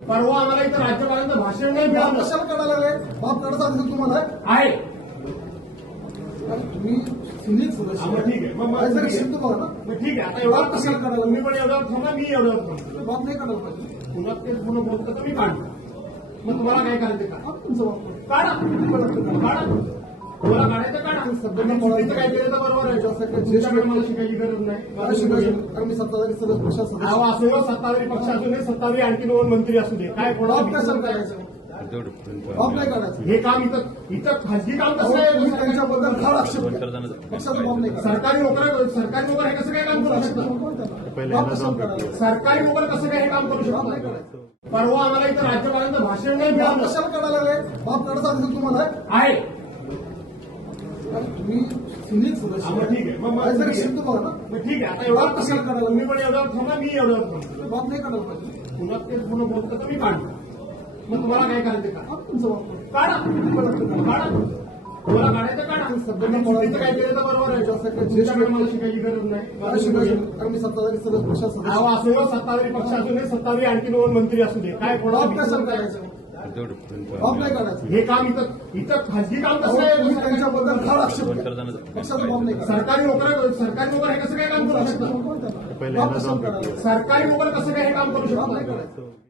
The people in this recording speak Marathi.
परवा आम्हाला इथं राज्यपालांचं भाषण नाही बाप मिळालं. कशाला काढायला लागले? बाप काढा सांगितलं तुम्हाला? आहे अरे तुम्ही सिनियर सदस्य मग ठीक आहे. मग काहीतरी ठीक आहे. शिकतो बघा ना. मग ठीक आहे. आता एवढा बाप कशाला काढायला तुम्ही पण एवढ्यावर थांबा, मी एवढ्यावर थांबतो. बाप नाही काढायला पाहिजे. पुन्हा तेच पुन्हा बोलतो तर मी काढतो. मग तुम्हाला काय करायचं का? हा तुमचा बाप काढा. काढा. तुम्हाला काढायचं काढा. सध्या चुकीचं काय केलं तर बरोबर आहे. तुमच्याकडे मला शिकायची गरज मला नाही. शिकायचं कारण मी सत्ताधारी सदस्य पक्षात अहो, सदस्य. असो हो, सत्ताधारी पक्ष असू दे, सत्ताधारी आणखी दोन मंत्री असू दे, काय बाप कशाला कोणाला काढायचं? बाप नाही काढायचं. हे काम इथं खाजगी काम अहो, कसं तुम्ही आहे? त्यांच्याबद्दल फार आक्षेप घ्या. पक्षाचा बाप नाही काढायचा. सरकारी नोकर हे कसं काय काम करू शकतात? बाप कशाला काढायला? सरकारी नोकर कसं काय हे काम करू बाप नाही शकतात? काढायचं. परवा आम्हाला इथं राज्यपालांचं भाषण नाही बाप मिळालं. कशाला काढायला लागले? बाप काढा सांगितलं तुम्हाला? आहे अरे तुम्ही सिनियर सदस्य मग ठीक आहे. मग काहीतरी ठीक आहे. शिकतो बघा ना. मग ठीक आहे. आता एवढा बाप कशाला काढायला? तुम्ही पण एवढ्यावर थांबा, मी एवढ्यावर थांबतो. बाप नाही काढायला पाहिजे. पुन्हा तेच पुन्हा बोलतो तर मी काढतो. मग तुम्हाला काय करायचं का? हा तुमचा बाप काढा. काढा. तुम्हाला काढायचं काढा. चुकीचं काय केलं तर बरोबर आहे. तुमच्याकडे मला शिकायची गरज मला नाही. शिकायचं कारण मी सत्ताधारी सदस्य पक्षात सदस्य. अहो, असो हो, सत्ताधारी पक्ष असू दे, सत्ताधारी आणखी दोन मंत्री असू दे, काय बाप कशाला कोणाला काढायचं? बाप नाही काढायचं. हे काम इथं खाजगी काम अहो, कसं तुम्ही आहे? त्यांच्याबद्दल फार आक्षेप घ्या. पक्षाचा बाप नाही काढायचा. सरकारी नोकर हे कसं काय काम करू शकतात? बाप कशाला काढायला? सरकारी नोकर कसं काय हे काम करू बाप नाही शकतात? काढायचं.